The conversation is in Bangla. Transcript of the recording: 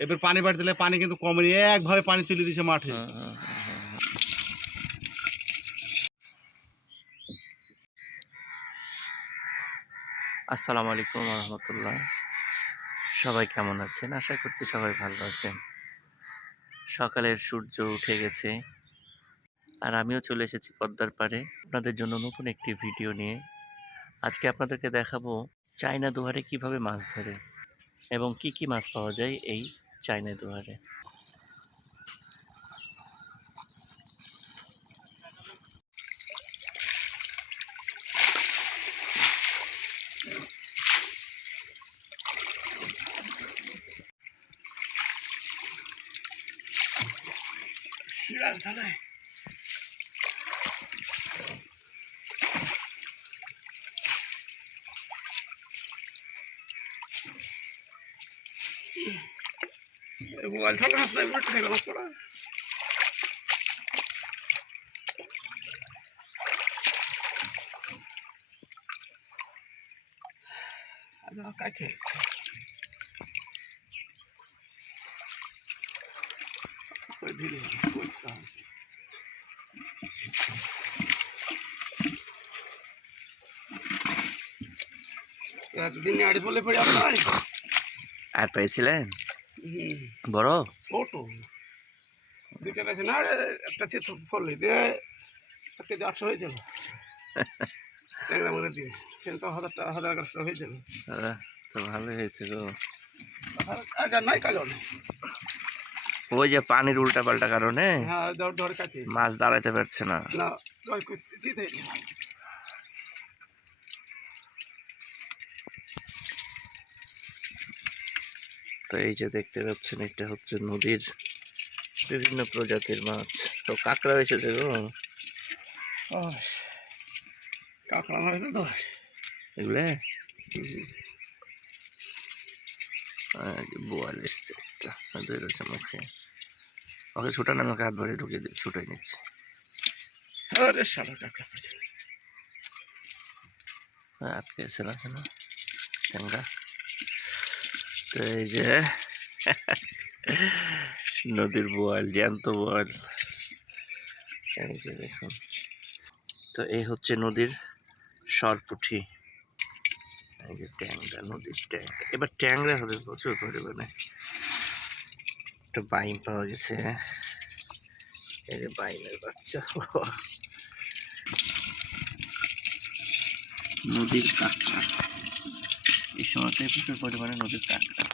এবার পানি বাড়ি দিলে পানি কিন্তু কমেনি একভাবে পানি তুলে দিছে মাঠে। হুম, হুম, হুম। আসসালামু আলাইকুম রহমতুল্লাহ। সবাই কেমন আছেন? আশা করছি সবাই ভালো আছেন। সকালের সূর্য উঠে গেছে। আর আমিও চলে এসেছি পদ্মার পাড়ে। আপনাদের জন্য নতুন একটি ভিডিও নিয়ে। আজকে আপনাদেরকে দেখাবো চায়না দুয়ারে কীভাবে মাছ ধরে এবং কি কি মাছ পাওয়া যায় এই চাই না তোমারে শিড়ার ধারায় চায়না দুয়ারে মোবাইল ছাড়া মাছ নাই মাঠ থেকে মাছ পড়া কাকে ধীরে এতদিন আড়ি বলে পড়ে আপনার আর পেয়েছিলেন হুম বড়? ছোট। দুইটা গেছে না একটা চিত্র ফলে দিয়ে এক কেজি আটশো হয়েছিল মধ্যে দিয়ে সে তো হাজার টাকা হাজার এগারোশো হয়েছিল আহ, তো ভালো হয়েছে গো। নাই কাজ নেই ওই যে পানির উল্টা পাল্টা কারণে হ্যাঁ মাছ দাঁড়াইতে পারছে না না দর করতে জিতে হয়েছে তো এই যে দেখতে পাচ্ছেন এটা হচ্ছে নদীর বিভিন্ন প্রজাতির মাছ। তো কাঁকড়া এসেছে গো। কাঁকড়া মারে তো এগুলো? বোয়াল এসছে একটা রয়েছে মুখে। ওকে ছুটান আমি হাত ভরে ঢুকিয়ে দিই ছুটাই নিচ্ছি। আরে সারা কাঁকড়া পড়ছে। আটকে এসে না কেন? ট্যাংরা তো এই যে, নদীর বোয়াল, জ্যান্ত বোয়াল। এই যে দেখুন। তো এই হচ্ছে নদীর সরপুঠি। এই যে ট্যাংরা, নদীর ট্যাংরা। এবার ট্যাংরা হবে প্রচুর পরিমাণে। একটা বাইম পাওয়া গেছে। এই যে বাইমের বাচ্চা। নদীর কাঁকড়া এই সময়তে প্রচুর পরিমাণে নদীর কাঁকড়া।